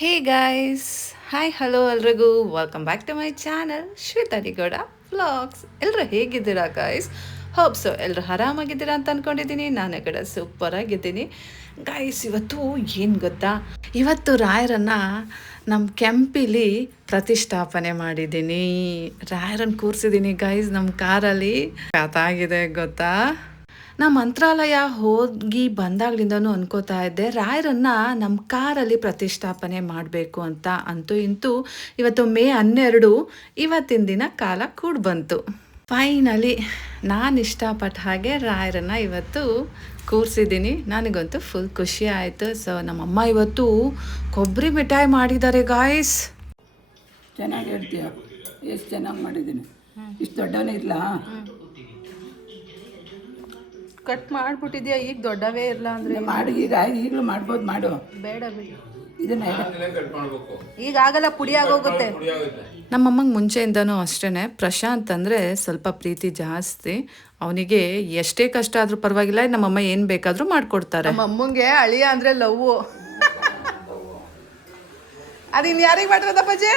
ಹೇ guys, hi hello ಎಲ್ರಿಗೂ welcome back to my channel Shwetha R Gowda vlogs. ಎಲ್ಲರೂ ಹೇಗಿದ್ದೀರಾ ಗಾಯ್ಸ್? ಹೋಪ್ ಸೊ ಎಲ್ಲರೂ ಆರಾಮಾಗಿದ್ದೀರಾ ಅಂತ ಅಂದ್ಕೊಂಡಿದ್ದೀನಿ. ನಾನು ಕೂಡ ಸೂಪರಾಗಿದ್ದೀನಿ ಗಾಯ್ಸ್. ಇವತ್ತು ಏನು ಗೊತ್ತಾ, ಇವತ್ತು ರಾಯರನ್ನು ನಮ್ಮ ಕೆಂಪಿಲಿ ಪ್ರತಿಷ್ಠಾಪನೆ ಮಾಡಿದ್ದೀನಿ. ರಾಯರನ್ನು ಕೂರಿಸಿದ್ದೀನಿ ಗಾಯ್ಸ್ ನಮ್ಮ ಕಾರಲ್ಲಿ. ಕಾತಾಗಿದೆ ಗೊತ್ತಾ. ನಾ ಮಂತ್ರಾಲಯ ಹೋಗಿ ಬಂದಾಗ್ಲಿಂದನೂ ಅನ್ಕೋತಾ ಇದ್ದೆ ರಾಯರನ್ನು ನಮ್ಮ ಕಾರಲ್ಲಿ ಪ್ರತಿಷ್ಠಾಪನೆ ಮಾಡಬೇಕು ಅಂತ. ಅಂತೂ ಇಂತೂ ಇವತ್ತು ಮೇ 12, ಇವತ್ತಿನ ದಿನ ಕಾಲ ಕೂಡ ಬಂತು. ಫೈನಲಿ ನಾನು ಇಷ್ಟಪಟ್ಟ ಹಾಗೆ ರಾಯರನ್ನು ಇವತ್ತು ಕೂರಿಸಿದ್ದೀನಿ. ನನಗಂತೂ ಫುಲ್ ಖುಷಿ ಆಯಿತು. ಸೊ ನಮ್ಮಮ್ಮ ಇವತ್ತು ಕೊಬ್ಬರಿ ಮಿಠಾಯಿ ಮಾಡಿದ್ದಾರೆ ಗಾಯ್ಸ್. ಚೆನ್ನಾಗಿ ಹೇಳ್ತೀಯ, ಎಷ್ಟು ಚೆನ್ನಾಗಿ ಮಾಡಿದ್ದೀನಿ. ಇಷ್ಟು ದೊಡ್ಡವನೇ ಇಲ್ಲ, ಕಟ್ ಮಾಡಿಬಿಟ್ಟಿದ್ಯಾ. ಈಗ ದೊಡ್ಡವೇ ಇಲ್ಲ ಅಂದರೆ ಮಾಡಿ. ಈಗಲೂ ಮಾಡ್ಬೋದು, ಮಾಡು. ಬೇಡ ಬಿಡಿ, ಇದನ್ನ ಈಗ ಆಗಲ್ಲ, ಪುಡಿ ಆಗೋಗುತ್ತೆ. ನಮ್ಮಮ್ಮಂಗೆ ಮುಂಚೆಯಿಂದನೂ ಅಷ್ಟೇ ಪ್ರಶಾಂತ್ ಅಂದರೆ ಸ್ವಲ್ಪ ಪ್ರೀತಿ ಜಾಸ್ತಿ. ಅವನಿಗೆ ಎಷ್ಟೇ ಕಷ್ಟ ಆದರೂ ಪರವಾಗಿಲ್ಲ, ನಮ್ಮಮ್ಮ ಏನು ಬೇಕಾದರೂ ಮಾಡಿಕೊಡ್ತಾರೆ. ನಮ್ಮಮ್ಮಂಗೆ ಅಳಿಯ ಅಂದರೆ ಲವ್ವು. ಅದು ಇನ್ನು ಯಾರಿಗೆ ಮಾಡಿರೋದಪ್ಪಾಜಿ?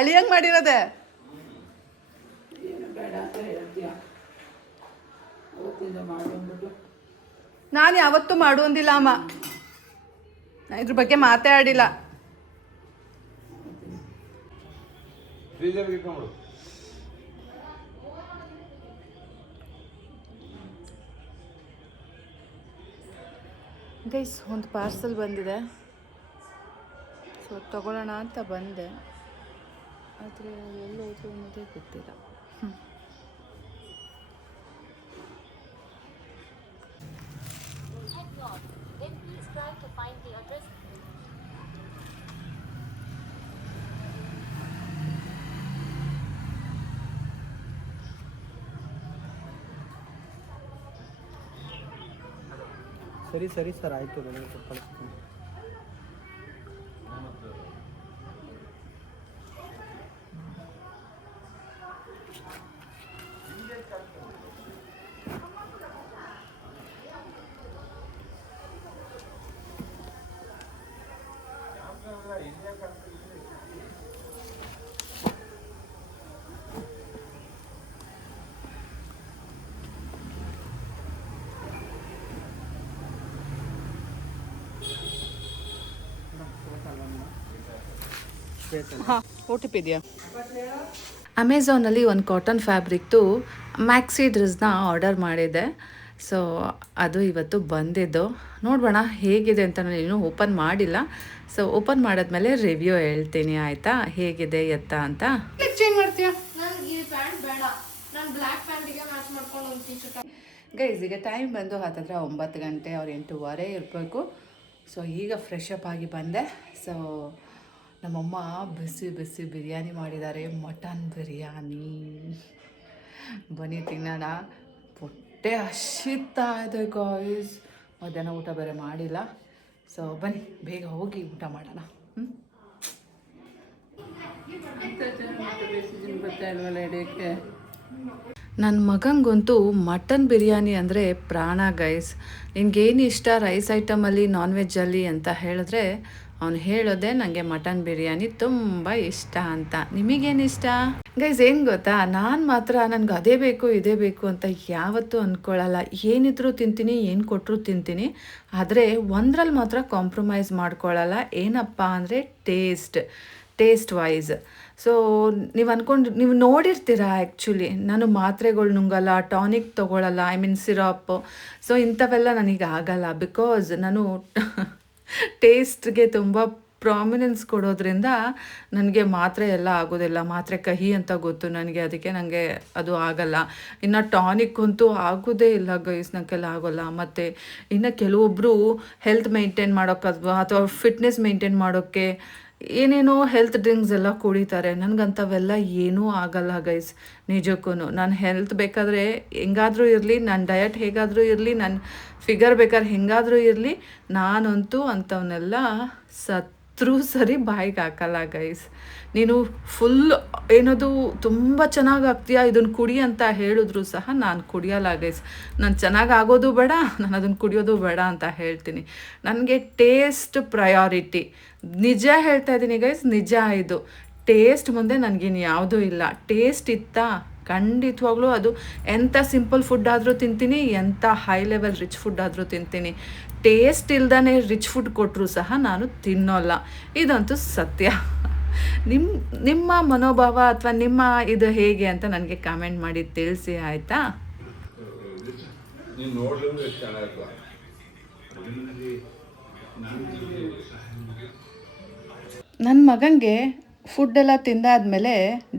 ಅಳಿಯಂಗೆ ಮಾಡಿರೋದೆ. ನಾನು ಯಾವತ್ತೂ ಮಾಡುವಂದಿಲ್ಲ ಅಮ್ಮ, ಇದ್ರ ಬಗ್ಗೆ ಮಾತಾಡಿಲ್ಲ. ಗೈಸ್, ಒಂದು ಪಾರ್ಸಲ್ ಬಂದಿದೆ. ಸೊ ತಗೊಳ್ಳೋಣ ಅಂತ ಬಂದೆ, ಆದರೆ ಎಲ್ಲೋದ್ರು ಅನ್ನೋದೇ ಗೊತ್ತಿಲ್ಲ. Then please try to find the address. ಸರಿ ಸರ್, ಆಯಿತು. ನನಗೆ ಕಳಿಸ್ತೀನಿ. ಹಾಂ, ಓ ಟಿ ಪಿ ಇದೆಯಾ? ಅಮೆಝಾನಲ್ಲಿ ಒಂದು ಕಾಟನ್ ಫ್ಯಾಬ್ರಿಕ್ದು ಮ್ಯಾಕ್ಸಿ ಡ್ರೆಸ್ನ ಆರ್ಡರ್ ಮಾಡಿದ್ದೆ. ಸೊ ಅದು ಇವತ್ತು ಬಂದಿದ್ದು. ನೋಡೋಣ ಹೇಗಿದೆ ಅಂತ. ನಾನು ಇನ್ನೂ ಓಪನ್ ಮಾಡಿಲ್ಲ. ಸೊ ಓಪನ್ ಮಾಡಿದ್ಮೇಲೆ ರಿವ್ಯೂ ಹೇಳ್ತೀನಿ, ಆಯಿತಾ? ಹೇಗಿದೆ ಎತ್ತ ಅಂತ. ಚೇಂಜ್ ಮಾಡ್ತೀಯಾ? ನನಗೆ ಈ ಪ್ಯಾಂಟ್ ಬೇಡ, ನಾನು ಬ್ಲ್ಯಾಕ್ ಪ್ಯಾಂಟಿಗೆ ಮ್ಯಾಚ್ ಮಾಡ್ಕೊಂಡು ಒಂದು ಟೀ ಶರ್ಟ್. ಗೈಸ್, ಈಗ ಟೈಮ್ ಬಂದು ಹತ್ತಿರ 9 ಗಂಟೆ, ಅವ್ರು 8:15 ಇರಬೇಕು. ಸೊ ಈಗ ಫ್ರೆಶ್ ಅಪ್ ಆಗಿ ಬಂದೆ. ಸೊ ನಮ್ಮಮ್ಮ ಬಿಸಿ ಬಿಸಿ ಬಿರಿಯಾನಿ ಮಾಡಿದ್ದಾರೆ, ಮಟನ್ ಬಿರಿಯಾನಿ. ಬನ್ನಿ ತಿನ್ನೋಣ. ಹೊಟ್ಟೆ ಹಸಿತಾ ಇದೆ ಗಾಯ್ಸ್, ಮಧ್ಯಾಹ್ನ ಊಟ ಬೇರೆ ಮಾಡಿಲ್ಲ. ಸೊ ಬನ್ನಿ ಬೇಗ ಹೋಗಿ ಊಟ ಮಾಡೋಣ. ನನ್ನ ಮಗನಿಗಂತೂ ಮಟನ್ ಬಿರಿಯಾನಿ ಅಂದರೆ ಪ್ರಾಣ ಗೈಸ್. ನಿನ್ಗೇನು ಇಷ್ಟ ರೈಸ್ ಐಟಮಲ್ಲಿ, ನಾನ್ ವೆಜ್ಜಲ್ಲಿ ಅಂತ ಹೇಳಿದ್ರೆ ಅವನು ಹೇಳೋದೆ ನನಗೆ ಮಟನ್ ಬಿರಿಯಾನಿ ತುಂಬ ಇಷ್ಟ ಅಂತ. ನಿಮಗೇನು ಇಷ್ಟ ಗೈಸ್? ಏನು ಗೊತ್ತಾ, ನಾನು ಮಾತ್ರ ನನಗೆ ಅದೇ ಬೇಕು ಇದೇ ಬೇಕು ಅಂತ ಯಾವತ್ತೂ ಅಂದ್ಕೊಳ್ಳಲ್ಲ. ಏನಿದ್ರೂ ತಿಂತೀನಿ, ಏನು ಕೊಟ್ಟರು ತಿಂತೀನಿ. ಆದರೆ ಒಂದರಲ್ಲಿ ಮಾತ್ರ ಕಾಂಪ್ರಮೈಸ್ ಮಾಡ್ಕೊಳ್ಳಲ್ಲ. ಏನಪ್ಪ ಅಂದರೆ ಟೇಸ್ಟ್ ವೈಸ್. ಸೊ ನೀವು ನೋಡಿರ್ತೀರ ಆ್ಯಕ್ಚುಲಿ, ನಾನು ಮಾತ್ರೆಗಳು ನುಂಗಲ್ಲ, ಟಾನಿಕ್ ತೊಗೊಳ್ಳಲ್ಲ, ಐ ಮೀನ್ ಸಿರಪ್. ಸೊ ಇಂಥವೆಲ್ಲ ನನಗೆ ಆಗಲ್ಲ. ಬಿಕಾಸ್ ನಾನು ಟೇಸ್ಟ್ಗೆ ತುಂಬ ಪ್ರಾಮಿನೆನ್ಸ್ ಕೊಡೋದ್ರಿಂದ ನನಗೆ ಮಾತ್ರೆ ಎಲ್ಲ ಆಗೋದಿಲ್ಲ. ಮಾತ್ರೆ ಕಹಿ ಅಂತ ಗೊತ್ತು ನನಗೆ, ಅದಕ್ಕೆ ನನಗೆ ಅದು ಆಗಲ್ಲ. ಇನ್ನು ಟಾನಿಕ್ ಅಂತೂ ಆಗೋದೇ ಇಲ್ಲ ಗೈಸ್, ನನಗೆಲ್ಲ ಆಗೋಲ್ಲ. ಮತ್ತು ಇನ್ನು ಕೆಲವೊಬ್ಬರು ಹೆಲ್ತ್ ಮೇಂಟೈನ್ ಮಾಡೋಕ್ಕೆ ಅಥವಾ ಫಿಟ್ನೆಸ್ ಮೇಂಟೈನ್ ಮಾಡೋಕ್ಕೆ ಏನೇನೋ ಹೆಲ್ತ್ ಡ್ರಿಂಕ್ಸ್ ಎಲ್ಲ ಕುಡಿತಾರೆ. ನನಗಂಥವೆಲ್ಲ ಏನೂ ಆಗಲ್ಲ ಗೈಸ್, ನಿಜಕ್ಕೂ. ನಾನು ಹೆಲ್ತ್ ಬೇಕಾದರೆ ಹೆಂಗಾದರೂ ಇರಲಿ, ನನ್ನ ಡಯಟ್ ಹೇಗಾದರೂ ಇರಲಿ, ನನ್ನ ಫಿಗರ್ ಬೇಕಾದ್ರೆ ಹೆಂಗಾದರೂ ಇರಲಿ, ನಾನಂತೂ ಅಂಥವನ್ನೆಲ್ಲ ಸತ್ರೂ ಸರಿ ಬಾಯಿಗೆ ಹಾಕಲ್ಲ ಗೈಸ್. ನೀನು ಫುಲ್ ಏನದು ತುಂಬ ಚೆನ್ನಾಗಿ ಆಗ್ತೀಯಾ ಇದನ್ನು ಕುಡಿ ಅಂತ ಹೇಳಿದ್ರು ಸಹ ನಾನು ಕುಡಿಯಲ್ಲ ಗೈಸ್. ನಾನು ಚೆನ್ನಾಗಿ ಆಗೋದು ಬೇಡ, ನಾನು ಅದನ್ನು ಕುಡಿಯೋದು ಬೇಡ ಅಂತ ಹೇಳ್ತೀನಿ. ನನಗೆ ಟೇಸ್ಟ್ ಪ್ರಯಾರಿಟಿ. ನಿಜ ಹೇಳ್ತಾ ಇದ್ದೀನಿ ಗೈಸ್, ನಿಜ ಇದು. ಟೇಸ್ಟ್ ಮುಂದೆ ನನಗಿನ್ನು ಯಾವುದೂ ಇಲ್ಲ. ಟೇಸ್ಟ್ ಇತ್ತಾ ಖಂಡಿತವಾಗ್ಲೂ ಅದು ಎಂಥ ಸಿಂಪಲ್ ಫುಡ್ ಆದರೂ ತಿಂತೀನಿ, ಎಂಥ ಹೈ ಲೆವೆಲ್ ರಿಚ್ ಫುಡ್ ಆದರೂ ತಿಂತೀನಿ. ಟೇಸ್ಟ್ ಇಲ್ದೇ ರಿಚ್ ಫುಡ್ ಕೊಟ್ಟರು ಸಹ ನಾನು ತಿನ್ನೋಲ್ಲ, ಇದಂತೂ ಸತ್ಯ. ನಿಮ್ಮ ಮನೋಭಾವ ಅಥವಾ ನಿಮ್ಮ ಇದು ಹೇಗೆ ಅಂತ ನನಗೆ ಕಾಮೆಂಟ್ ಮಾಡಿ ತಿಳಿಸಿ, ಆಯಿತಾ? ನನ್ನ ಮಗನಿಗೆ ಫುಡ್ಡೆಲ್ಲ ತಿಂದಾದ್ಮೇಲೆ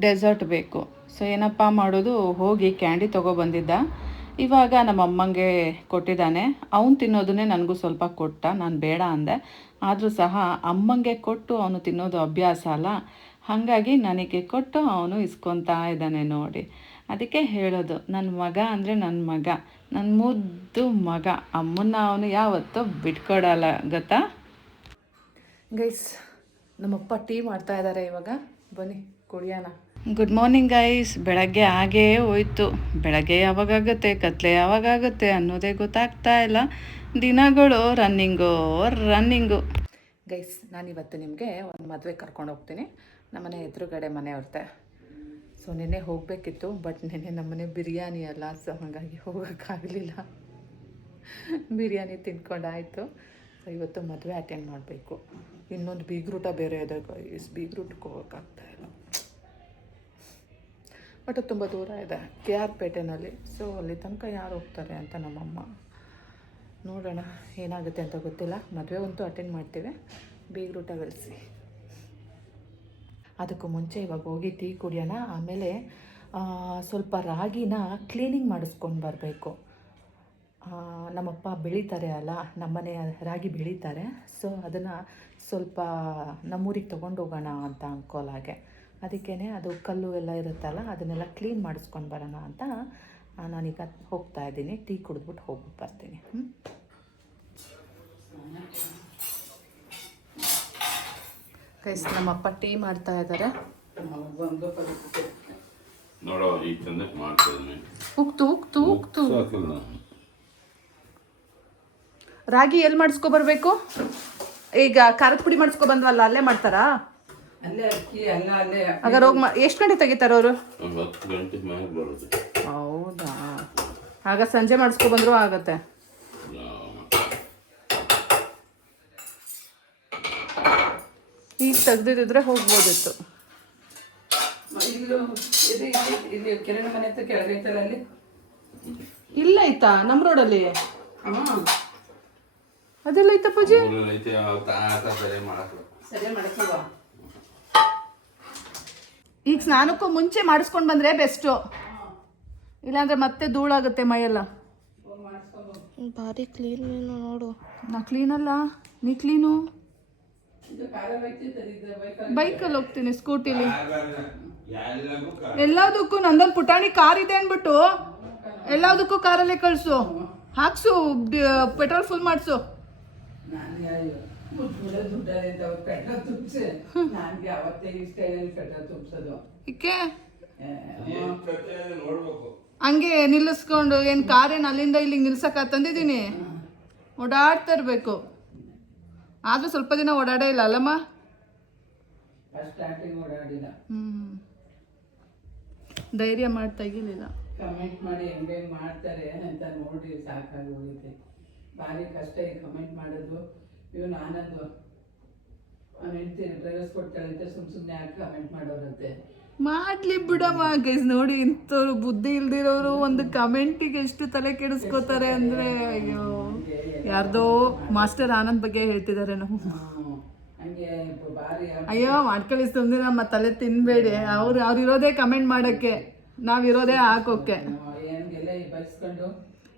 ಡೆಸರ್ಟ್ ಬೇಕು. ಸೊ ಏನಪ್ಪ ಮಾಡೋದು, ಹೋಗಿ ಕ್ಯಾಂಡಿ ತೊಗೊಬಂದಿದ್ದ. ಇವಾಗ ನಮ್ಮ ಅಮ್ಮಂಗೆ ಕೊಟ್ಟಿದ್ದಾನೆ. ಅವನು ತಿನ್ನೋದನ್ನೇ ನನಗೂ ಸ್ವಲ್ಪ ಕೊಟ್ಟ. ನಾನು ಬೇಡ ಅಂದೆ, ಆದರೂ ಸಹ ಅಮ್ಮಂಗೆ ಕೊಟ್ಟು ಅವನು ತಿನ್ನೋದು ಅಭ್ಯಾಸ ಅಲ್ಲ, ಹಾಗಾಗಿ ನನಗೆ ಕೊಟ್ಟು ಅವನು ಇಸ್ಕೊತಾ ಇದ್ದಾನೆ ನೋಡಿ. ಅದಕ್ಕೆ ಹೇಳೋದು, ನನ್ನ ಮಗ ಅಂದರೆ ನನ್ನ ಮಗ, ನನ್ನ ಮುದ್ದು ಮಗ. ಅಮ್ಮನ್ನ ಅವನು ಯಾವತ್ತೂ ಬಿಟ್ಕೊಡಲ್ಲ, ಗೊತ್ತಾ ಗೈಸ್? ನಮ್ಮಪ್ಪ ಟೀ ಮಾಡ್ತಾ ಇದ್ದಾರೆ ಇವಾಗ, ಬನ್ನಿ ಕುಡಿಯೋಣ. Good morning guys. ಬೆಳಗ್ಗೆ ಆಗೇ ಹೋಯ್ತು. ಬೆಳಗ್ಗೆ ಯಾವಾಗಾಗುತ್ತೆ, ಕತ್ಲೆ ಯಾವಾಗಾಗುತ್ತೆ ಅನ್ನೋದೇ ಗೊತ್ತಾಗ್ತಾ ಇಲ್ಲ. ದಿನಗಳು ರನ್ನಿಂಗು ಗೈಸ್. ನಾನಿವತ್ತು ನಿಮಗೆ ಒಂದು ಮದುವೆ ಕರ್ಕೊಂಡು ಹೋಗ್ತೀನಿ. ನಮ್ಮನೆ ಎದುರುಗಡೆ ಮನೆಯವ್ರತೆ. ಸೊ ನೆನ್ನೆ ಹೋಗಬೇಕಿತ್ತು, ಬಟ್ ನೆನ್ನೆ ನಮ್ಮನೆ ಬಿರಿಯಾನಿ ಅಲ್ಲ, ಸೊ ಹಾಗಾಗಿ ಹೋಗೋಕ್ಕಾಗಲಿಲ್ಲ. ಬಿರಿಯಾನಿ ತಿನ್ಕೊಂಡಾಯಿತು. ಸೊ ಇವತ್ತು ಮದುವೆ ಅಟೆಂಡ್ ಮಾಡಬೇಕು. ಇನ್ನೊಂದು ಬೀಗ್ರೂಟ ಬೇರೆ ಇದೆ ಗೈಸ್, ಬೀಗ್ರೂಟ್ಗೆ ಹೋಗೋಕ್ಕಾಗ್ತಾಯಿಲ್ಲ. ಬಟ್ ಅದು ತುಂಬ ದೂರ ಇದೆ, KR ಪೇಟೆನಲ್ಲಿ. ಸೊ ಅಲ್ಲಿ ತನಕ ಯಾರು ಹೋಗ್ತಾರೆ ಅಂತ ನಮ್ಮಮ್ಮ. ನೋಡೋಣ ಏನಾಗುತ್ತೆ ಅಂತ ಗೊತ್ತಿಲ್ಲ. ಮದುವೆ ಅಂತೂ ಅಟೆಂಡ್ ಮಾಡ್ತೀವಿ, ಬೀಗ್ರೂಟ ಬೆಳೆಸಿ. ಅದಕ್ಕೂ ಮುಂಚೆ ಇವಾಗ ಹೋಗಿ ಟೀ ಕುಡಿಯೋಣ. ಆಮೇಲೆ ಸ್ವಲ್ಪ ರಾಗಿನ ಕ್ಲೀನಿಂಗ್ ಮಾಡಿಸ್ಕೊಂಡು ಬರಬೇಕು. ನಮ್ಮಪ್ಪ ಬೆಳೀತಾರೆ ಅಲ್ಲ, ನಮ್ಮನೆ ರಾಗಿ ಬೆಳೀತಾರೆ. ಸೊ ಅದನ್ನು ಸ್ವಲ್ಪ ನಮ್ಮೂರಿಗೆ ತೊಗೊಂಡೋಗೋಣ ಅಂತ ಅಂದ್ಕೊಳ್ಳಾಗೆ. ಅದಕ್ಕೇ ಅದು ಕಲ್ಲು ಎಲ್ಲ ಇರುತ್ತಲ್ಲ, ಅದನ್ನೆಲ್ಲ ಕ್ಲೀನ್ ಮಾಡಿಸ್ಕೊಂಡು ಬರೋಣ ಅಂತ ನಾನೀಗ ಹೋಗ್ತಾ ಇದ್ದೀನಿ. ಟೀ ಕುಡಿದ್ಬಿಟ್ಟು ಹೋಗ್ಬಿಟ್ಟು ಬರ್ತೀನಿ. ಗೈಸ್, ನಮ್ಮಪ್ಪ ಟೀ ಮಾಡ್ತಾ ಇದ್ದಾರೆ. ಉಕ್ತು ರಾಗಿ ಎಲ್ಲಿ ಮಾಡಿಸ್ಕೊಬರ್ಬೇಕು? ಈಗ ಖಾರದ ಪುಡಿ ಮಾಡಿಸ್ಕೊ ಬಂದ್ವಲ್ಲ, ಅಲ್ಲೇ ಮಾಡ್ತಾರಾ? ಹಾಗಾದ್ರೆ ಹೋಗಿ ಎಷ್ಟು ಗಂಟೆ ತೆಗಿತಾರೆ ಅವರು? 10 ಗಂಟೆ ಮೇಲೆ ಬರುತ್ತೆ. ಹೌದಾ? ಆಗ ಸಂಜೆ ಮಾಡಿಸ್ಕೊ ಬಂದರೂ ಆಗತ್ತೆ. ಈಗ ತೆಗ್ದಿದ್ರೆ ಹೋಗ್ಬೋದಿತ್ತು. ಇಲ್ಲ ಐತಾ ನಮ್ಮ ರೋಡಲ್ಲಿ? ಅದೆಲ್ಲ ಐತಾ ಪೂಜೆ? ಈಗ ಸ್ನಾನಕ್ಕೂ ಮುಂಚೆ ಮಾಡಿಸ್ಕೊಂಡು ಬಂದರೆ ಬೆಸ್ಟು, ಇಲ್ಲಾಂದರೆ ಮತ್ತೆ ಧೂಳಾಗುತ್ತೆ ಮೈಯೆಲ್ಲ. ಭಾರಿ ಕ್ಲೀನ್ ನೀನು ನೋಡು. ನಾ ಕ್ಲೀನಲ್ಲ, ನೀ ಕ್ಲೀನು. ಬೈಕಲ್ಲಿ ಹೋಗ್ತೀನಿ, ಸ್ಕೂಟಿಲಿ. ಎಲ್ಲದಕ್ಕೂ ನಂದೊಂದು ಪುಟಾಣಿ ಕಾರ್ ಇದೆ ಅಂದ್ಬಿಟ್ಟು ಎಲ್ಲದಕ್ಕೂ ಕಾರಲ್ಲೇ ಕಳಿಸು, ಹಾಕ್ಸು, ಪೆಟ್ರೋಲ್ ಫುಲ್ ಮಾಡಿಸು. ಹಂಗೆ ನಿಲ್ಲಿಸ್ಕೊಂಡು ಏನು ಕಾರೇನು ಅಲ್ಲಿಂದ ಇಲ್ಲಿಗೆ ನಿಲ್ಸಕ್ಕೆ ತಂದಿದ್ದೀನಿ, ಓಡಾಡ್ತಾ ಇರಬೇಕು. ಆದರೂ ಸ್ವಲ್ಪ ದಿನ ಓಡಾಡೇ ಇಲ್ಲ ಅಲ್ಲಮ್ಮ? ಧೈರ್ಯ ಮಾಡಿ ತೆಗಿಲಿಲ್ಲ. ಕಮೆಂಟ್ ಮಾಡಿ ಹೆಂಗೆ ಮಾಡ್ತಾರೆ ಅಂತ ನೋಡಿ ಸಾಕಾಗಿ ಹೋಗುತ್ತೆ. ಭಾರಿ ಕಷ್ಟ ಈ ಕಮೆಂಟ್ ಮಾಡೋದು. ಇವು ನಾನದು ಅವ್ನು ಹೇಳ್ತೀನಿ, ಡ್ರೈವರ್ಸ್ ಕೊಡ್ತಾಳೆ ಸುಮ್ಮನೆ ಯಾಕೆ ಕಮೆಂಟ್ ಮಾಡೋರಂತೆ. ಮಾಡ್ಲಿ ಬಿಡಮ್ಮ ಗೈಸ್. ನೋಡಿ, ಇಂಥವ್ರು ಬುದ್ಧಿ ಇಲ್ದಿರೋರು ಒಂದು ಕಮೆಂಟಿಗೆ ಎಷ್ಟು ತಲೆ ಕೆಡಿಸ್ಕೋತಾರೆ ಅಂದರೆ, ಅಯ್ಯೋ. ಯಾರ್ದೋ ಮಾಸ್ಟರ್ ಆನಂದ್ ಬಗ್ಗೆ ಹೇಳ್ತಿದ್ದಾರೆ ನಾವು. ಅಯ್ಯೋ ಮಾಡ್ಕೊಳ್ಳಿ ಸುಮ್ಮನೆ, ನಮ್ಮ ತಲೆ ತಿನ್ಬೇಡಿ. ಅವ್ರು ಇರೋದೇ ಕಮೆಂಟ್ ಮಾಡೋಕ್ಕೆ, ನಾವಿರೋದೇ ಹಾಕೋಕ್ಕೆ.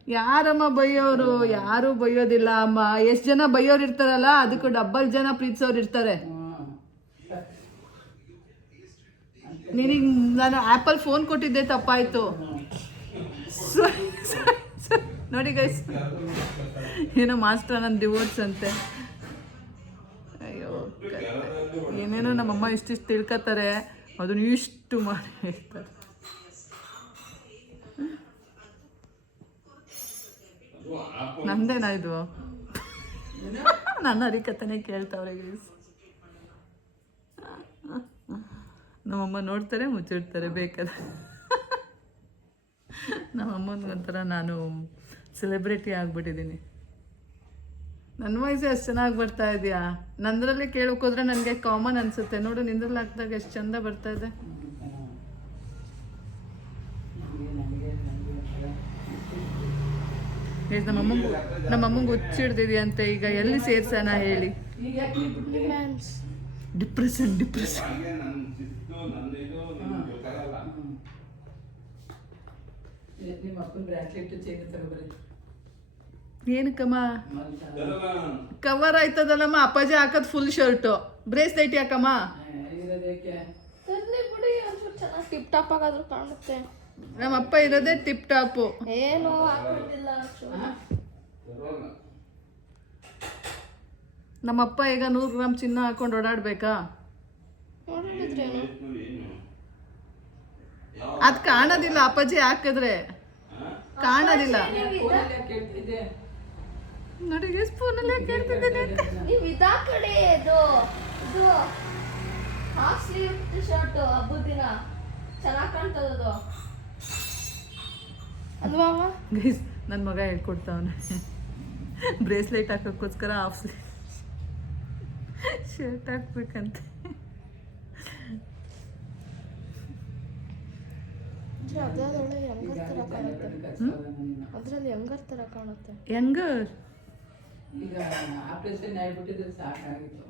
ಯಾರಮ್ಮ ಬೈಯೋರು? ಯಾರು ಬೈಯೋದಿಲ್ಲ ಅಮ್ಮ. ಎಷ್ಟು ಜನ ಬೈಯೋರು ಇರ್ತಾರಲ್ಲ, ಅದಕ್ಕೂ ಡಬ್ಬಲ್ ಜನ ಪ್ರೀತಿಸೋರು ಇರ್ತಾರೆ. ನಿನಗೆ ನಾನು ಆ್ಯಪಲ್ ಫೋನ್ ಕೊಟ್ಟಿದ್ದೆ ತಪ್ಪಾಯಿತು. ನೋಡಿ ಗೈಸ್, ಏನೋ ಮಾಸ್ಟರ್ ನನ್ನ ಡಿವೋರ್ಸ್ ಅಂತೆ. ಅಯ್ಯೋ ಕತ್ತೆ. ಏನೇನೋ ನಮ್ಮಮ್ಮ ಇಷ್ಟಿಷ್ಟು ತಿಳ್ಕೊತಾರೆ, ಅದನ್ನು ಇಷ್ಟು ಮಾಡಿ ಹೇಳ್ತಾರೆ. ನಂದೇನಾ ಇದು? ನನ್ನ ಹರಿಕತೆನೇ ಕೇಳ್ತಾವ್ರೆ ಗೈಸ್. ನಮ್ಮಮ್ಮ ನೋಡ್ತಾರೆ, ಮುಚ್ಚಿಡ್ತಾರೆ ಬೇಕಾದ್ರೆ. ನಮ್ಮಮ್ಮನಿಗೊಂಥರ ನಾನು ಸೆಲೆಬ್ರಿಟಿ ಆಗ್ಬಿಟ್ಟಿದ್ದೀನಿ. ನನ್ನ ವಾಯ್ಸೇ ಅಷ್ಟು ಚೆನ್ನಾಗಿ ಬರ್ತಾ ಇದೆಯಾ? ನಂದ್ರಲ್ಲೇ ಕೇಳೋಕೋದ್ರೆ ನನಗೆ ಕಾಮನ್ ಅನಿಸುತ್ತೆ. ನೋಡು ನಿಂದ್ರಲ್ಲಿ ಹಾಕಿದಾಗ ಎಷ್ಟು ಚಂದ ಬರ್ತಾ ಇದೆ. ನಮ್ಮಮ್ಮಂಗೆ ಹುಚ್ಚಿಡ್ದಿದೆಯಂತೆ. ಈಗ ಎಲ್ಲಿ ಸೇರ್ಸೋಣ ಹೇಳಿ? ಡಿಪ್ರೆಷನ್. ನಿಮ್ಮ ಅಪ್ಪನ ಬ್ರಾಸ್ಲೆಟ್ ಚೈನ್ ತಗೊಬರಿ. ಏನಕ್ಕಮ್ಮ ಕವರ್ ಆಯ್ತದಲ್ಲಮ್ಮ? ಅಪ್ಪಾಜಿ ಹಾಕೋದು ಫುಲ್ ಶರ್ಟು, ಬ್ರೇಸ್ಲೈಟ್ ಯಾಕಮ್ಮ? ಇರೋದಕ್ಕೆ ತರ್ಲಿ ಬಿಡಿ, ಒಂಚೂರು ಚೆನ್ನಾಗಿ ಟಿಪ್ ಟಾಪ್ ಆಗಾದ್ರೂ ಕಾಣುತ್ತೆ. ನಮ್ಮ ಅಪ್ಪ ಇರೋದೇ ಟಿಪ್ ಟಾಪು. ಏನು ಹಾಕೊಂಡಿಲ್ಲ. ನಮ್ಮಪ್ಪ ಈಗ 100 ಗ್ರಾಮ್ ಚಿನ್ನ ಹಾಕೊಂಡು ಓಡಾಡ್ಬೇಕಾ? ನೋಡಿದ್ರೇನು ಅದ್ ಕಾಣೋದಿಲ್ಲ. ಅಪ್ಪಾಜಿ ಹಾಕಿದ್ರೆ ಕಾಣೋದಿಲ್ಲ. ಕೇಳ್ತಿದ್ದೆ ನೋಡಿ ಸ್ಪೂನಲ್ಲೇ ಕೇಳ್ತಿದ್ದೇನೆ. ನೀವು ಇದಾ ಕಡೆ ಇದು ಹಾಫ್ ಸ್ಲೀವ್ ಶರ್ಟ್ ಹಬ್ಬದ ದಿನ ಚೆನ್ನಾಗಿ ಕಾಣ್ತದದು ಅಲ್ವಾ? ಗೈಸ್ ನನ್ನ ಮಗ ಹೇಳ್ಕೊಡ್ತಾವನೆ ಬ್ರೇಸ್ಲೈಟ್ ಹಾಕೋಕ್ಕೋಸ್ಕರ ಹಾಫ್ ಸ್ಲೀವ್ ಶರ್ಟ್ ಹಾಕ್ಬೇಕಂತೆ. ಅದ್ರಲ್ಲಿ ಯಂಗರ್ ತರ ಕಾಣುತ್ತೆ. ಅದ್ರಲ್ಲಿ ಯಂಗರ್ ತರ ಕಾಣುತ್ತೆ. ಯಂಗರ್ ಈಗ ಆಪರೇಷನ್ ಆಗ್ಬಿಟ್ಟಿದ್ರೆ ಸಾಕಾಗಿತ್ತು.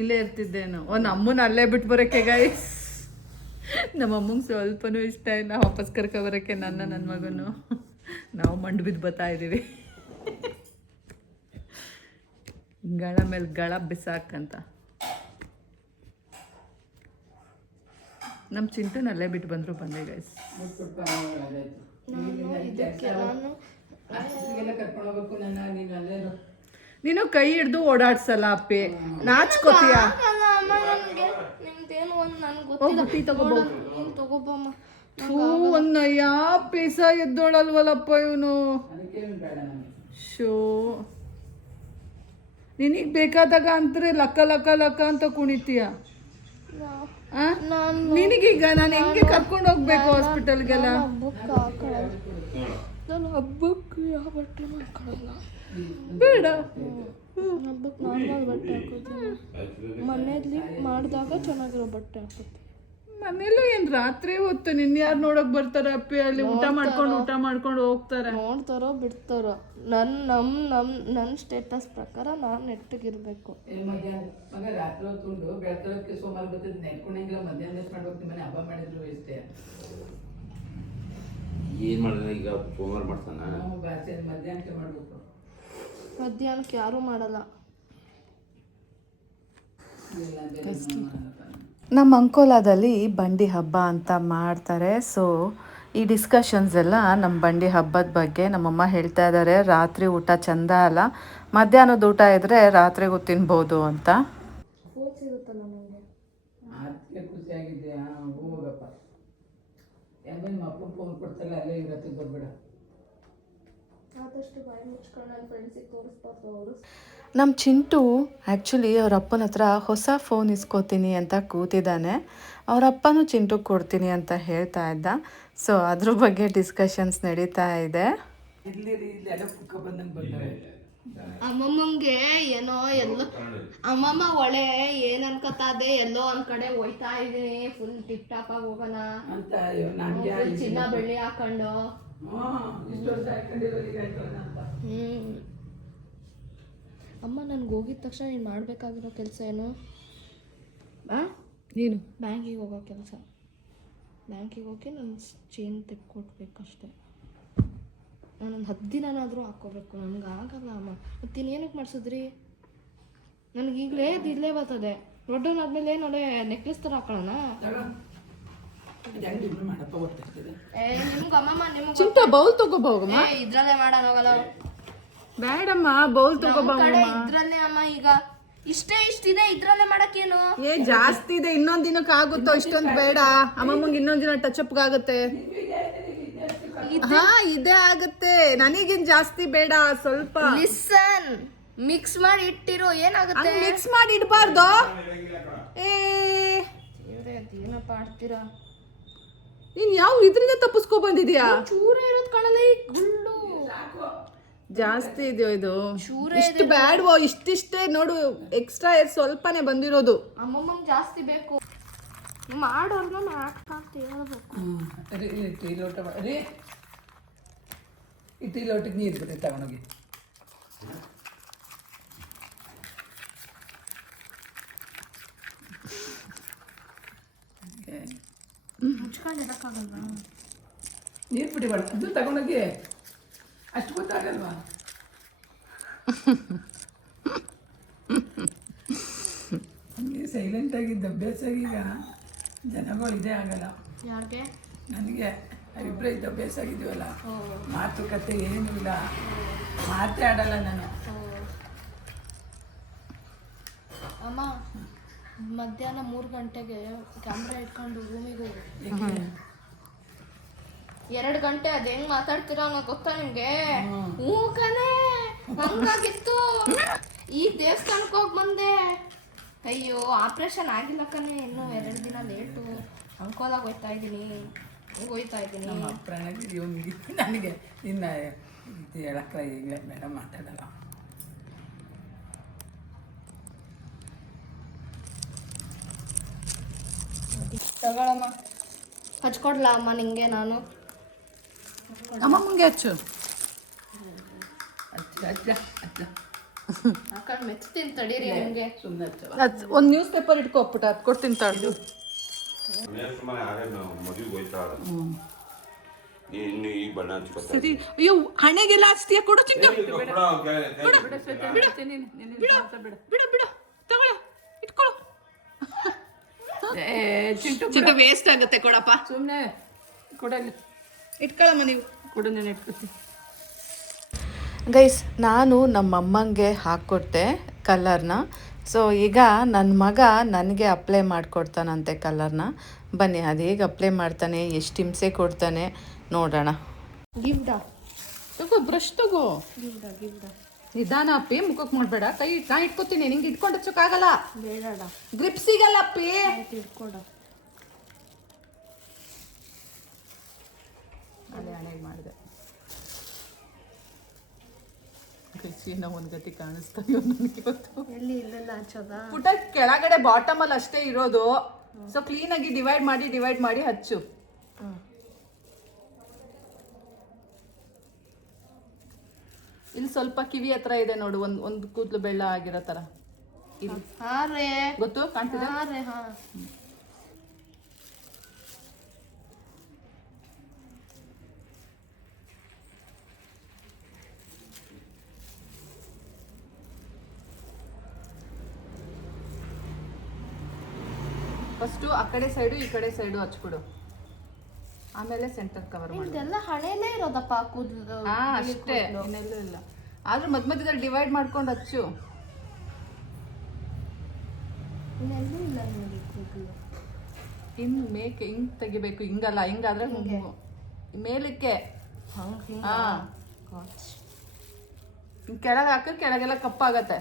ಇಲ್ಲೇ ಇರ್ತಿದ್ದೇನು. ನಮ್ಮನ್ನ ಅಲ್ಲೇ ಬಿಟ್ಟು ಬರೋಕ್ಕೆ ಗೈಸ್. ನಮ್ಮಮ್ಮಂಗೆ ಸ್ವಲ್ಪನೂ ಇಷ್ಟ ಇಲ್ಲ ವಾಪಸ್ ಕರ್ಕೊಬರೋಕ್ಕೆ ನನ್ನ ಮಗನು. ನಾವು ಮಂಡು ಬಿದ್ದು ಬರ್ತಾ ಇದ್ದೀವಿ. ಗಳ ಮೇಲೆ ಗಳ ಬಿಸಾಕಂತ. ನಮ್ಮ ಚಿಂಟುನಲ್ಲೇ ಬಿಟ್ಟು ಬಂದರು ಬಂದೆ ಗೈಸ್. ಕರ್ಕೊಂಡು ಹೋಗ್ಬೇಕು ನನ್ನ. ನೀನು ಅಲ್ಲೇ ನೀನು ಕೈ ಹಿಡ್ದು ಓಡಾಡ್ಸಲ್ಲ ಅಪ್ಪಿ, ನಾಚ್ಕೋತೀಯ. ನಿಮ್ದೇನು ಒಂದು ನನಗೆ ಗೊತ್ತಿಲ್ಲ. ನೀನು ತಗೋಬಮ್ಮ. ಒಂದು ಯಾ ಪೀಸ ಎದ್ದೋಳಲ್ವಲ್ಲಪ್ಪ ಇವನು. ಶೋ ನಿನಗೆ ಬೇಕಾದಾಗ ಅಂತಾರೆ ಲಕ್ಕ ಲಕ್ಕ ಲಕ್ಕ ಅಂತ ಕುಣಿತೀಯ. ನಿನಗೀಗ ನಾನು ಹೆಂಗೆ ಕರ್ಕೊಂಡು ಹೋಗ್ಬೇಕು ಹಾಸ್ಪಿಟಲ್ಗೆಲ್ಲ? ನಾನು ಹಬ್ಬಕ್ಕೆ ಯಾವ ಬಟ್ಟೆನೂ ಹಾಕೊಳ್ಳಲ್ಲ. ಬೇಡ, ಹಬ್ಬಕ್ಕೆ ನಾರ್ಮಲ್ ಬಟ್ಟೆ ಹಾಕೋತೀನಿ. ಮನೇಲಿ ಮಾಡಿದಾಗ ಚೆನ್ನಾಗಿರೋ ಬಟ್ಟೆ ಹಾಕೋತೀನಿ. ಮನೇಲೂ ಏನು ರಾತ್ರಿ ಹೊತ್ತು ನಿನ್ನ ಯಾರು ನೋಡಕ್ ಬರ್ತಾರ ಅಪ್ಪಿ? ಅಲ್ಲಿ ಊಟ ಮಾಡ್ಕೊಂಡು ಹೋಗ್ತಾರೆ. ನೋಡ್ತಾರೋ ಬಿಡ್ತಾರೋ, ನನ್ನ ಸ್ಟೇಟಸ್ ಪ್ರಕಾರ ನಾನು ನೆಟ್ಟಗಿರ್ಬೇಕು. ಮಗ ರಾತ್ರಿ ಹೊತ್ತು ಬೆಳಕಕ್ಕೆ ಸೋಮವಾರ ಗೊತ್ತಿದ್ದು ನೆಟ್ಕೊಂಡಂಗಿಲ್ಲ. ಮಧ್ಯಾಹ್ನ ಎಷ್ಟು ಮಾಡ್ಬೇಕು? ಮನೆ ಹಬ್ಬ ಮಾಡಿದ್ರು ಇಷ್ಟೇ. ಏನು ಮಾಡಿದ್ರೆ ಈಗ ಸೋಮವಾರ ಮಾಡ್ತಾನ? ಮಧ್ಯಾಹ್ನಕ್ಕೆ ಮಾಡ್ಬೇಕು. ಮಧ್ಯಾಹ್ನಕ್ಕೆ ಯಾರೂ ಮಾಡಲ್ಲ. ನಮ್ಮ ಅಂಕೋಲಾದಲ್ಲಿ ಬಂಡಿ ಹಬ್ಬ ಅಂತ ಮಾಡ್ತಾರೆ. ಸೊ ಈ ಡಿಸ್ಕಷನ್ಸ್ ಎಲ್ಲ ನಮ್ಮ ಬಂಡಿ ಹಬ್ಬದ ಬಗ್ಗೆ ನಮ್ಮಮ್ಮ ಹೇಳ್ತಾ ಇದ್ದಾರೆ. ರಾತ್ರಿ ಊಟ ಚಂದ ಅಲ್ಲ, ಮಧ್ಯಾಹ್ನದ ಊಟ ಇದ್ದರೆ ರಾತ್ರಿಗೂ ತಿನ್ಬೋದು ಅಂತ. ಅದಕ್ಕೆ ಖುಷಿಯಾಗಿದ್ದೆ. ಹೋಗಪ್ಪ, ಯಾಕೆ ನಿಮ್ಮ ಅಪ್ಪ ಫೋನ್ ಕೊಡ್ತಾರಲ್ಲ, ಅಲ್ಲೇ ಇರತ್ತೆ, ಬರ್ಬೇಡ. ಆದಷ್ಟು ಬಾಯಿ ಮುಚ್ಕೊಂಡು ನನ್ನ ಫ್ರೆಂಡ್ಸಿಗೆ ತೋರಿಸ್ಬಾರ್ದು. ಅವರು ನಮ್ಮ ಚಿಂಟು ಆ್ಯಕ್ಚುಲಿ ಅವ್ರ ಅಪ್ಪನ ಹತ್ರ ಹೊಸ ಫೋನ್ ಇಸ್ಕೋತೀನಿ ಅಂತ ಕೂತಿದ್ದಾನೆ. ಅವ್ರ ಅಪ್ಪನೂ ಚಿಂಟು ಕೊಡ್ತೀನಿ ಅಂತ ಹೇಳ್ತಾ ಇದ್ದ. ಸೊ ಅದ್ರ ಬಗ್ಗೆ ಡಿಸ್ಕಷನ್ಸ್ ನಡೀತಾ ಇದೆ. ಅಮ್ಮಮ್ಮಂಗೆ ಏನೋ ಎಲ್ಲೋ ಅಮ್ಮಮ್ಮ ಒಳ್ಳೆ ಏನ್ ಅನ್ಕೋತಾದೆ, ಎಲ್ಲೋ ಒಂದ್ ಕಡೆ ಹೋಯ್ತಾ ಇದೀನಿ, ಫುಲ್ ಟಿಪ್ ಟಾಪ್ ಆಗಿ ಹೋಗೋಣ ಅಂತ. ಚಿನ್ನ ಬೆಳ್ಳಿ ಹಾಕೊಂಡು ಅಮ್ಮ ನನ್ಗೆ ಹೋಗಿದ ತಕ್ಷಣ ನೀನು ಮಾಡಬೇಕಾಗಿರೋ ಕೆಲಸ ಏನು? ನೀನು ಬ್ಯಾಂಕಿಗೆ ಹೋಗೋ ಕೆಲಸ. ಬ್ಯಾಂಕಿಗೆ ಹೋಗಿ ನನ್ನ ಚೇನ್ ತೆಕ್ಕೊಡ್ಬೇಕಷ್ಟೆ. ನಾನೊಂದು 10 ದಿನನಾದರೂ ಹಾಕ್ಕೋಬೇಕು. ನನಗೆ ಆಗಲ್ಲ ಅಮ್ಮ. ಮತ್ತಿನ್ನೇನಕ್ಕೆ ಮಾಡಿಸಿದ್ರಿ? ನನಗೀಗಲೇ ಇಲ್ಲೇ ಬರ್ತದೆ. ದೊಡ್ಡವನಾದ್ಮೇಲೆ ನೋಡೇ ನೆಕ್ಲೆಸ್ ಥರ ಹಾಕೊಳ್ಳೋಣ. ಚಿಂಟ ಬೌಲ್ ತಗೋಬೋಗಮ್ಮ. ಇದ್ರಲ್ಲೇ ಮಾಡೋಣ. ಬೇಡಮ್ಮ ಬೌಲ್ ನಮ್ ತಗೋಬಾ ಕಡೆ ಇದ್ರಲ್ಲೇ ಅಮ್ಮ ಈಗ ಇಷ್ಟಿದೆ ಇದ್ರಲ್ಲೇ ಮಾಡಕ್ಕೇನು. ಏ ಜಾಸ್ತಿ ಇದೆ, ಇನ್ನೊಂದ್ ದಿನಕ್ಕೆ ಆಗುತ್ತೋ? ಇಷ್ಟೊಂದು ಬೇಡ ಅಮ್ಮಮ್ಮಂಗೆ ಇನ್ನೊಂದ್ ದಿನ ಟಚ್ ಅಪ್ ಆಗುತ್ತೆ. ಹಾ ಇದೇ ಆಗುತ್ತೆ, ನನಗೇನ್ ಜಾಸ್ತಿ ಬೇಡ, ಸ್ವಲ್ಪ ಲಿಸನ್, ಮಿಕ್ಸ್ ಮಾಡಿ ಇಟ್ಟಿರೋ ಏನಾಗುತ್ತೆ. ಮಿಕ್ಸ್ ಮಾಡಿ ಇಡಬಾರ್ದು. ಏ ಏನಪ್ಪ ಆಡ್ತೀರಾ? ನೀನ್ ಯಾವ ಇದ್ರಿಂದ ತಪ್ಪಿಸ್ಕೊ ಬಂದಿದ್ಯಾ? ಚೂರೇ ಇರೋದ್ ಕಾಣಲ್ಲ, ಈ ಗುಳ್ಳು ಜಾಸ್ತಿ ಇದೆಯೋ ಇದು? ಇಷ್ಟು ಬ್ಯಾಡ್ವೋ, ಇಷ್ಟಿಷ್ಟೇ ನೋಡು, ಎಕ್ಸ್ಟ್ರಾ ಸ್ವಲ್ಪನೇ ಬಂದಿರೋದು. ಅಮ್ಮಮ್ಮಂಗೆ ಜಾಸ್ತಿ ಬೇಕು. ಮಾಡೋರ್ನ ಮಾಡ್ತಾ ಹೇಳ್ಬೇಕು. ಟೀ ಲೋಟ ರೀ, ಈ ಟೀ ಲೋಟಕ್ಕೆ ನೀರು ಬಿಡಿ ತಗೊಂಡೋಗಿ. ಮುಚ್ಕೊಂಡಿರಕ್ಕಾಗಲ್ವಾ? ನೀರು ಬಿಡಿ ಬೇಡ, ಇದು ತಗೊಂಡೋಗಿ. ಅಷ್ಟು ಗೊತ್ತಾಗಲ್ವಾ? ಹಂಗೆ ಸೈಲೆಂಟ್ ಆಗಿದ್ದ ಅಭ್ಯಾಸ ಈಗ ಜನಗಳು ಇದೇ ಆಗಲ್ಲ. ಯಾರಿಗೆ? ನನಗೆ ಇಬ್ಬರೇ ಇದ್ದ ಅಭ್ಯಾಸ ಆಗಿದ್ದೀವಲ್ಲ, ಮಾತುಕತೆ ಏನೂ ಇಲ್ಲ, ಮಾತೇ ಆಡಲ್ಲ ನಾನು. ಅಮ್ಮ ಮಧ್ಯಾಹ್ನ 3 ಗಂಟೆಗೆ ಕ್ಯಾಮ್ರಾ ಇಟ್ಕೊಂಡು ರೂಮಿಗೆ ಹೋಗು. 2 ಗಂಟೆ ಅದ್ ಹೆಂಗ್ ಮಾತಾಡ್ತೀರಾ ಅನ್ನೋ ಗೊತ್ತಾ ನಿಮ್ಗೆ? ಹ್ಞೂ ಕಣೆ, ಹಂಗಾಗಿತ್ತು. ಈಗ ದೇವಸ್ಥಾನಕ್ಕೆ ಹೋಗಿ ಬಂದೆ. ಅಯ್ಯೋ ಆಪ್ರೇಷನ್ ಆಗಿಲ್ಲ ಕಣೆ, ಇನ್ನೂ 2 ದಿನ ಲೇಟು. ಅಂಕೋಲಾಗ ಹೋಯ್ತಾ ಇದ್ದೀನಿ. ನಮ್ಮ ಪ್ರಾಣಗಿರಿ ಇವನಿಗೆ ನನಗೆ ಇನ್ನು ಇದು ಹೇಳಕ್ಕ ಈಗಲೇ ಬೇಡ, ಮಾತಾಡಲ್ಲ. ತಗೊಳಮ್ಮ, ಹಚ್ಕೊಡ್ಲಾ ಅಮ್ಮ ನಿಂಗೆ ನಾನು? ಅಮ್ಮಮ್ಮಂಗೆ ಹಚ್ಚು. ಹಾಕೊಂಡು ಮೆಚ್ತೀನಿ ತಡೀರಿ ನಿಮಗೆ. ಸುಮ್ಮನೆ ಒಂದು ನ್ಯೂಸ್ ಪೇಪರ್ ಇಟ್ಕೊಬಿಟ್ಟು ಅದು ಕೊಡ್ತೀನಿ ತಾಳು. ಮದುವೆಗೆ ಹೋಯ್ತಾ ಇನ್ನು ಈಗ ಬಣ್ಣ ಹಚ್ಕೊತಾ ಸರಿ, ಅಯ್ಯೋ ಹಣೆಗೆಲ್ಲ ಹಚ್ತೀಯ? ಕೊಡು ಚಿಂಟು, ಬಿಡು ಬಿಡು, ತಗೊಳ, ಇಟ್ಕೊಳ್ಳು. ಚಿಂಟು ವೇಸ್ಟ್ ಆಗುತ್ತೆ, ಕೊಡಪ್ಪ. ಸುಮ್ಮನೆ ಕೊಡಲಿ, ಇಟ್ಕೊಳ್ಳಮ್ಮ ನೀವು. ಕೊಡು, ನಾನು ಇಟ್ಕೊತೀನಿ. ಗೈಸ್, ನಾನು ನಮ್ಮಮ್ಮಂಗೆ ಹಾಕ್ಕೊಡ್ತೆ ಕಲರ್ನ. ಸೊ ಈಗ ನನ್ನ ಮಗ ನನಗೆ ಅಪ್ಲೈ ಮಾಡಿಕೊಡ್ತಾನಂತೆ ಕಲರ್ನ. ಬನ್ನಿ ಅದು ಹೇಗೆ ಅಪ್ಲೈ ಮಾಡ್ತಾನೆ, ಎಷ್ಟು ಹಿಂಸೆ ಕೊಡ್ತಾನೆ ನೋಡೋಣ. ಗಿವ್ಡಾ ತಗೋ, ಬ್ರಷ್ ತಗೋ. ಗಿವ್ಡಾ ನಿಧಾನ ಅಪ್ಪಿ, ಮುಖಕ್ಕೆ ಮಾಡಬೇಡ. ಕೈ ನಾ ಇಟ್ಕೊತೀನಿ, ನಿಂಗೆ ಇಟ್ಕೊಂಡು ಹಚ್ಚೋಕ್ಕಾಗಲ್ಲ, ಬೇಡ. ಗ್ರಿಪ್ ಸಿಗಲ್ಲ ಅಪ್ಪಿ. ಇಟ್ಕೊಡ. ಅಲ್ಲೇ ಹಣೆಗೆ ಮಾಡಿದೆ. ಏನೋ ಒಂದು ಗತಿ ಕಾಣಿಸ್ತಾ ಇವ್ ನನಗೆ ಇವತ್ತು. ಎಲ್ಲಿ ಇಲ್ಲೆಲ್ಲ ಹಚ್ಚೋದ? ಪುಟ ಕೆಳಗಡೆ ಬಾಟಮಲ್ಲಿ ಅಷ್ಟೇ ಇರೋದು. ಸೊ ಕ್ಲೀನಾಗಿ ಡಿವೈಡ್ ಮಾಡಿ ಹಚ್ಚು. ಇಲ್ಲಿ ಸ್ವಲ್ಪ ಕಿವಿ ಹತ್ರ ಇದೆ ನೋಡು, ಒಂದು ಕೂದಲು ಬೆಳ್ಳ ಆಗಿರೋ ಥರ. ಇಲ್ಲಿ ಗೊತ್ತು, ಕಾಣ್ತಿದೆ? ಫಸ್ಟು ಆ ಕಡೆ ಸೈಡು ಈ ಕಡೆ ಸೈಡು ಹಚ್ಬಿಡು, ಆಮೇಲೆ ಸೆಂಟರ್ ಕವರ್ ಮಾಡಿ. ಇದೆಲ್ಲ ಹಣೆಲೇ ಇರೋದಪ್ಪ ಕೂದಲು. ಅಷ್ಟೇ, ಇನ್ನೆಲ್ಲೂ ಇಲ್ಲ. ಆದ್ರೂ ಮಧ್ಯದಲ್ಲಿ ಡಿವೈಡ್ ಮಾಡ್ಕೊಂಡು ಹಚ್ಚು. ಇನ್ನೆಲ್ಲೂ ಇಲ್ಲ ನೋಡಿ ಕೂದಲು. ಹಿಂಗ್ ತೆಗಿಬೇಕು, ಹಿಂಗಲ್ಲ, ಹಿಂಗಾದ್ರೆ ಮೇಲಕ್ಕೆ. ಕೆಳಗೆ ಹಾಕಿ ಕೆಳಗೆಲ್ಲ ಕಪ್ಪಾಗತ್ತೆ.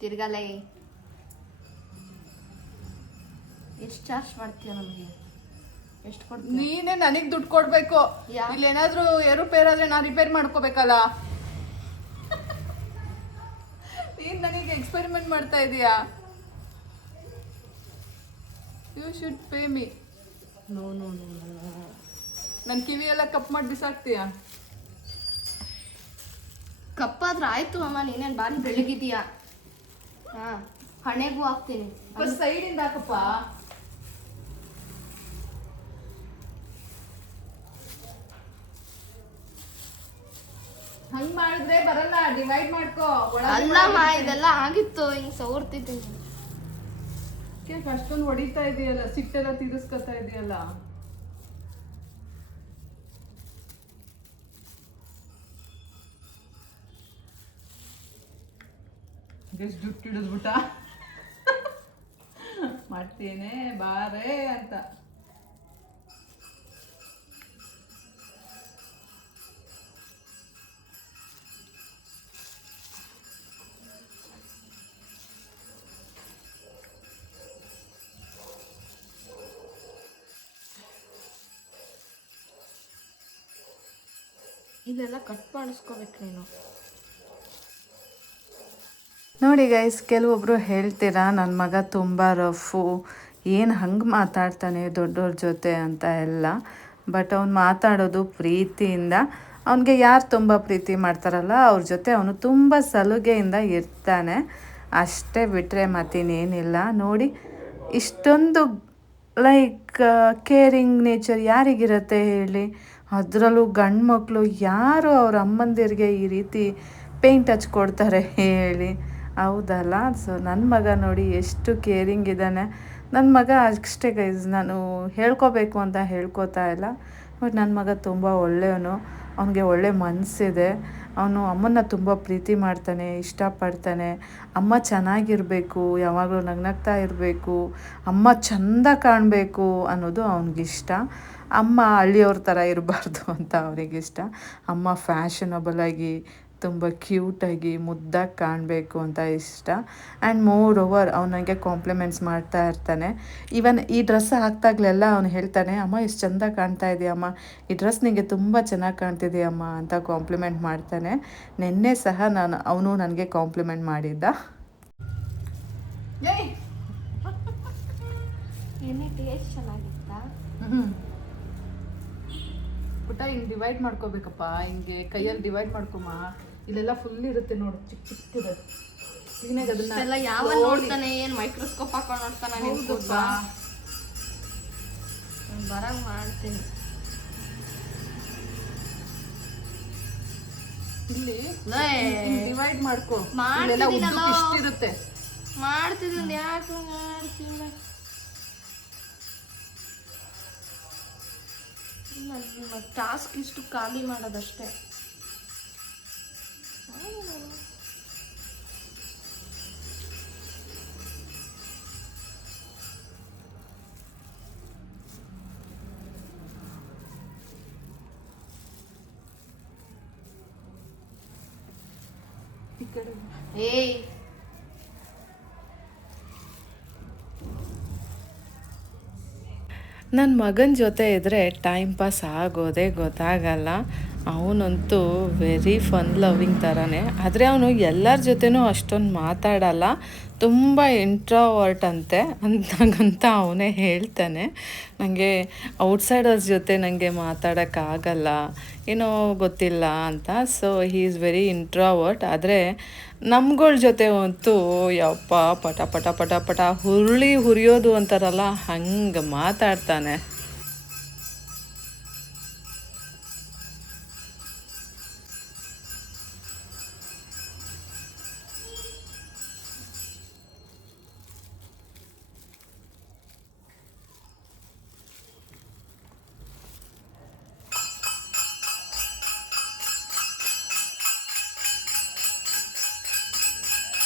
ತಿರ್ಗಲೇ ಎಷ್ಟು ಚಾರ್ಜ್ ಮಾಡ್ತೀಯ ನಮಗೆ? ಎಷ್ಟು ಕೊಡ್ತೀಯ? ನೀನೇ ನನಗೆ ದುಡ್ಡು ಕೊಡ್ಬೇಕು. ಇಲ್ಲೇನಾದ್ರೂ ಏರುಪೇರಾದ್ರೆ ನಾನು ರಿಪೇರ್ ಮಾಡ್ಕೋಬೇಕಲ್ಲ. ನೀನ್ ನನಗೆ ಎಕ್ಸ್ಪೆರಿಮೆಂಟ್ ಮಾಡ್ತಾ ಇದೀಯಾ? You should pay me. No. ನನ್ನ ಕಿವಿ ಎಲ್ಲ ಕಪ್ ಮಾಡಿ ಬಿಸಾಕ್ತೀಯಾ? ಕಪ್ಪಾದ್ರೆ ಆಯ್ತು ಅಮ್ಮ, ನೀನೇನು ಬಾರಿ ಬೆಳಗಿದೀಯಾ. ಹಣೆಗೂ ಹಾಕ್ತೀನಿ. ಸೈಡಿಂದ ಹಾಕಪ್ಪ. ಹಂಗ್ ಮಾಡಿದ್ರೆ ಬರಲ್ಲ, ಡಿವೈಡ್ ಮಾಡ್ಕೋ. ಅಲ್ಲಮ್ಮ ಇದೆಲ್ಲ ಆಗಿತ್ತು ಹಿಂಗ್ ಸವರ್ತಿದ್ದೀನಿ. ಅಷ್ಟೊಂದು ಹೊಡಿತಾ ಇದೆಯಲ್ಲ, ಸಿಟ್ಟೆಲ್ಲ ತೀರಿಸ್ಕೊತಾ ಇದೆಯಲ್ಲ. ಜುಟ್ಟು ಹಿಡಿದ್ಬಿಟ್ಟ ಮಾಡ್ತೇನೆ ಬಾರೇ ಅಂತ. ಇದೆಲ್ಲ ಕಟ್ ಮಾಡಿಸ್ಕೋಬೇಕು ನೀನು. ನೋಡಿ ಗೈಸ್, ಕೆಲವೊಬ್ಬರು ಹೇಳ್ತೀರಾ ನನ್ನ ಮಗ ತುಂಬ ರಫು, ಏನು ಹಂಗೆ ಮಾತಾಡ್ತಾನೆ ದೊಡ್ಡವ್ರ ಜೊತೆ ಅಂತ ಎಲ್ಲ. ಬಟ್ ಅವ್ನು ಮಾತಾಡೋದು ಪ್ರೀತಿಯಿಂದ. ಅವನಿಗೆ ಯಾರು ತುಂಬ ಪ್ರೀತಿ ಮಾಡ್ತಾರಲ್ಲ ಅವ್ರ ಜೊತೆ ಅವನು ತುಂಬ ಸಲುಗೆಯಿಂದ ಇರ್ತಾನೆ ಅಷ್ಟೇ, ಬಿಟ್ಟರೆ ಮತ್ತಿನ್ನೇನಿಲ್ಲ. ನೋಡಿ ಇಷ್ಟೊಂದು ಲೈಕ್ ಕೇರಿಂಗ್ ನೇಚರ್ ಯಾರಿಗಿರುತ್ತೆ ಹೇಳಿ? ಅದರಲ್ಲೂ ಗಂಡು ಮಕ್ಕಳು ಯಾರು ಅವ್ರ ಅಮ್ಮಂದಿರಿಗೆ ಈ ರೀತಿ ಪೇಂಟ್ ಹಚ್ಕೊಡ್ತಾರೆ ಹೇಳಿ? ಹೌದಲ್ಲ? ಸೊ ನನ್ನ ಮಗ ನೋಡಿ ಎಷ್ಟು ಕೇರಿಂಗ್ ಇದ್ದಾನೆ. ನನ್ನ ಮಗ ಅಷ್ಟೇ ಗೈಸ್, ನಾನು ಹೇಳ್ಕೊಬೇಕು ಅಂತ ಹೇಳ್ಕೊತಾ ಇಲ್ಲ, ಬಟ್ ನನ್ನ ಮಗ ತುಂಬ ಒಳ್ಳೆಯವನು. ಅವನಿಗೆ ಒಳ್ಳೆ ಮನಸ್ಸಿದೆ. ಅವನು ಅಮ್ಮನ್ನ ತುಂಬ ಪ್ರೀತಿ ಮಾಡ್ತಾನೆ, ಇಷ್ಟಪಡ್ತಾನೆ. ಅಮ್ಮ ಚೆನ್ನಾಗಿರಬೇಕು, ಯಾವಾಗಲೂ ನಗ್ನಗ್ತಾ ಇರಬೇಕು, ಅಮ್ಮ ಚೆಂದ ಕಾಣಬೇಕು ಅನ್ನೋದು ಅವನಿಗಿಷ್ಟ. ಅಮ್ಮ ಹಳ್ಳಿಯವ್ರ ಥರ ಇರಬಾರ್ದು ಅಂತ ಅವನಿಗಿಷ್ಟ. ಅಮ್ಮ ಫ್ಯಾಷನಬಲ್ ಆಗಿ ತುಂಬ ಕ್ಯೂಟಾಗಿ ಮುದ್ದಾಗಿ ಕಾಣಬೇಕು ಅಂತ ಇಷ್ಟ. ಆ್ಯಂಡ್ ಮೋರ್ ಓವರ್ ಅವ್ನು ನನಗೆ ಕಾಂಪ್ಲಿಮೆಂಟ್ಸ್ ಮಾಡ್ತಾ ಇರ್ತಾನೆ. ಈವನ್ ಈ ಡ್ರೆಸ್ ಹಾಕ್ದಾಗಲೆಲ್ಲ ಅವನು ಹೇಳ್ತಾನೆ, ಅಮ್ಮ ಎಷ್ಟು ಚೆಂದ ಕಾಣ್ತಾ ಇದೆಯಮ್ಮ, ಈ ಡ್ರೆಸ್ ನಿನಗೆ ತುಂಬ ಚೆನ್ನಾಗಿ ಕಾಣ್ತಿದೆಯಮ್ಮ ಅಂತ ಕಾಂಪ್ಲಿಮೆಂಟ್ ಮಾಡ್ತಾನೆ. ನಿನ್ನೆ ಸಹ ಅವನು ನನಗೆ ಕಾಂಪ್ಲಿಮೆಂಟ್ ಮಾಡಿದ್ದ. ಏನೇ ಟೇಸ್ಟ್ ಚೆನ್ನಾಗಿತ್ತಾ? ಪುಟ್ಟ ಹಿಂಗೆ ಡಿವೈಡ್ ಮಾಡ್ಕೋಬೇಕಪ್ಪ, ಹಿಂಗೆ ಕೈಯಲ್ಲಿ ಡಿವೈಡ್ ಮಾಡ್ಕೊಮ್ಮ. ಇಲ್ಲೆಲ್ಲ ಫುಲ್ ಇರುತ್ತೆ ನೋಡು, ಚಿಕ್ಕ ಚಿಕ್ಕದು. ಕ್ಲೀನಾಗಿ ಅದನ್ನ ಯಾವ ನೋಡ್ತಾನೆ, ಏನು ಮೈಕ್ರೋಸ್ಕೋಪ್ ಹಾಕೊಂಡು ನೋಡ್ತಾನೆ? ಬರಂಗ್ ಮಾಡ್ತೀನಿ. ಇಲ್ಲಿ ಡಿವೈಡ್ ಮಾಡ್ಕೋ. ಇಷ್ಟಿರುತ್ತೆ. ಮಾಡ್ತಿದ್ದೀನಿ, ಯಾಕೆ ಮಾಡ್ತೀನಿ? ಟಾಸ್ಕ್ ಇಷ್ಟು ಖಾಲಿ ಮಾಡೋದಷ್ಟೇ. ಏಯ್, ನನ್ನ ಮಗನ ಜೊತೆ ಇದ್ದರೆ ಟೈಮ್ ಪಾಸ್ ಆಗೋದೇ ಗೊತ್ತಾಗಲ್ಲ. ಅವನಂತೂ ವೆರಿ ಫನ್ ಲವಿಂಗ್ ಥರನೇ. ಆದರೆ ಅವನು ಎಲ್ಲರ ಜೊತೆನೂ ಅಷ್ಟೊಂದು ಮಾತಾಡಲ್ಲ, ತುಂಬ ಇಂಟ್ರೋವರ್ಟ್ ಅಂತೆ ಅಂತಂತ ಅವನೇ ಹೇಳ್ತಾನೆ. ನನಗೆ ಔಟ್ಸೈಡರ್ಸ್ ಜೊತೆ ನನಗೆ ಮಾತಾಡೋಕ್ಕಾಗಲ್ಲ, ಏನೋ ಗೊತ್ತಿಲ್ಲ ಅಂತ. So he is very introvert. ಆದರೆ ನಮ್ಗಳ ಜೊತೆ ಅಂತೂ ಯಪ್ಪ ಪಟ ಪಟ ಪಟ ಪಟ ಹುರಿಯೋದು ಅಂತಾರಲ್ಲ, ಹಂಗೆ ಮಾತಾಡ್ತಾನೆ.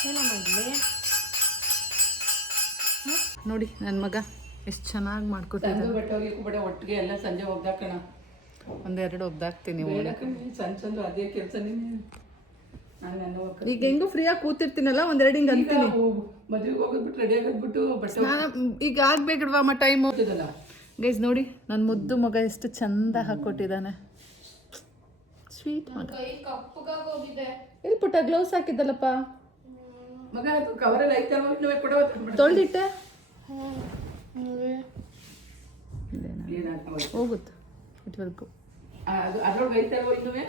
ಏನೋ ಮಾಡಲಿ? ನೋಡಿ ನನ್ನ ಮಗ ಎಷ್ಟು ಚೆನ್ನಾಗಿ ಮಾಡ್ಕೊಟ್ಟಿದ್ದ. ಬಟ್ಟೆ ಒಟ್ಟಿಗೆ ಎಲ್ಲ ಸಂಜೆ ಒಗ್ದಾಕಣ, ಒಂದೆರಡು ಒಗ್ದಾಕ್ತೀನಿ. ಸಣ್ಣ ಸಣ್ಣ ಅದೇ ಕೆಲಸ. ಈಗ ಹೆಂಗೋ ಫ್ರೀಯಾಗಿ ಕೂತಿರ್ತೀನಲ್ಲ, ಒಂದೆರಡು ಹಿಂಗೆ ಅಂತೀನಿ. ಮದುವೆಗೆ ಹೋಗೋದ್ಬಿಟ್ಟು ರೆಡಿ ಆಗೋದ್ಬಿಟ್ಟು ಬಟ್ಟೆ ಈಗ ಆಗ್ಬೇಕಿಡ್ವಮ್ಮ ಟೈಮು. ಗೈಸ್ ನೋಡಿ ನನ್ನ ಮುದ್ದು ಮಗ ಎಷ್ಟು ಚಂದ ಹಾಕ್ಕೊಟ್ಟಿದ್ದಾನೆ. ಸ್ವೀಟ್ ಮಗ. ಇಲ್ಲಿ ಪುಟ್ಟ ಗ್ಲೌಸ್ ಹಾಕಿದ್ದಲ್ಲಪ್ಪ, ಮಗ ಕವರಲ್ಲಿ ಐತೆ ಕೊಡೋ ತೊಳೆದಿಟ್ಟೆ ಹೋಗುತ್ತೆ ಇಟ್ವರೆಗೂ. ಅದ್ರೊಳಗೆ ಐತಲ್ವ ಇನ್ನುವೆ?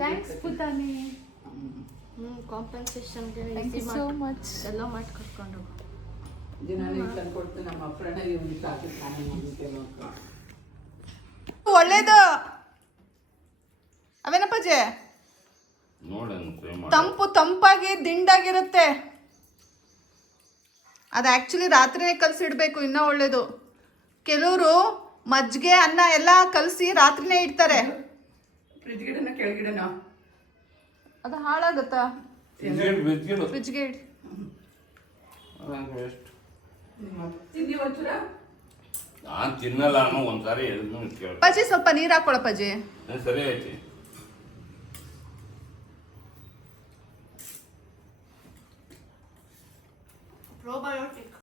ಥ್ಯಾಂಕ್ಸ್ ಪುಟಾಣಿ. ಕಾಂಪನ್ಸೇಷನ್ಗೆ ಸೋ ಮಚ್. ಎಲ್ಲ ಮಾಡಿ ಕರ್ಕೊಂಡು ದಿನ ತಂದ್ಕೊಡ್ತೀನಿ ನಮ್ಮ ಅಪ್ಪಣ್ಣ. ಇವ್ನಿಗೆ ಸಾಕಿ ಸ್ನಾನ ಮಾಡ್ಬಿಟ್ಟೆ ಒಳ್ಳೇದು. ಅವೇನಪ್ಪಾಜಿ ನೋಡೋಣ ಫ್ರೈ ಮಾಡಿ ತಂಪಾಗಿ ದಿಂಡಾಗಿರುತ್ತೆ. ಅದು ಆ್ಯಕ್ಚುಲಿ ರಾತ್ರಿನೇ ಕಲಸಿಡ್ಬೇಕು, ಇನ್ನೂ ಒಳ್ಳೇದು. ಕೆಲವರು ಮಜ್ಜಿಗೆ ಅನ್ನ ಎಲ್ಲ ಕಲಸಿ ರಾತ್ರಿನೇ ಇಡ್ತಾರೆ. ಫ್ರಿಜ್ ಗಿಡನ ಕೆಳಗಿಡನ ಅದು ಹಾಳಾಗುತ್ತಾ? ಬಿಸ್ಕಿಟ್ ಫ್ರಿಜ್ಗೆ ಇಡಿ. ವೇಸ್ಟ್. ತಿಂದಿ ಒಂಚೂರ ನಾನು ತಿನ್ನಲ್ಲ ಅನ್ನೋ ಒಂದ್ಸಾರಿ ಹೇಳಿದ್ನು ಕೇಳ ಪಜ್ಜಿ ಸ್ವಲ್ಪ ನೀರು ಹಾಕೊಳಪ್ಪಾಜಿ. ಸರಿ ಐತಿ. ಪ್ರೋಬಯೋಟಿಕ್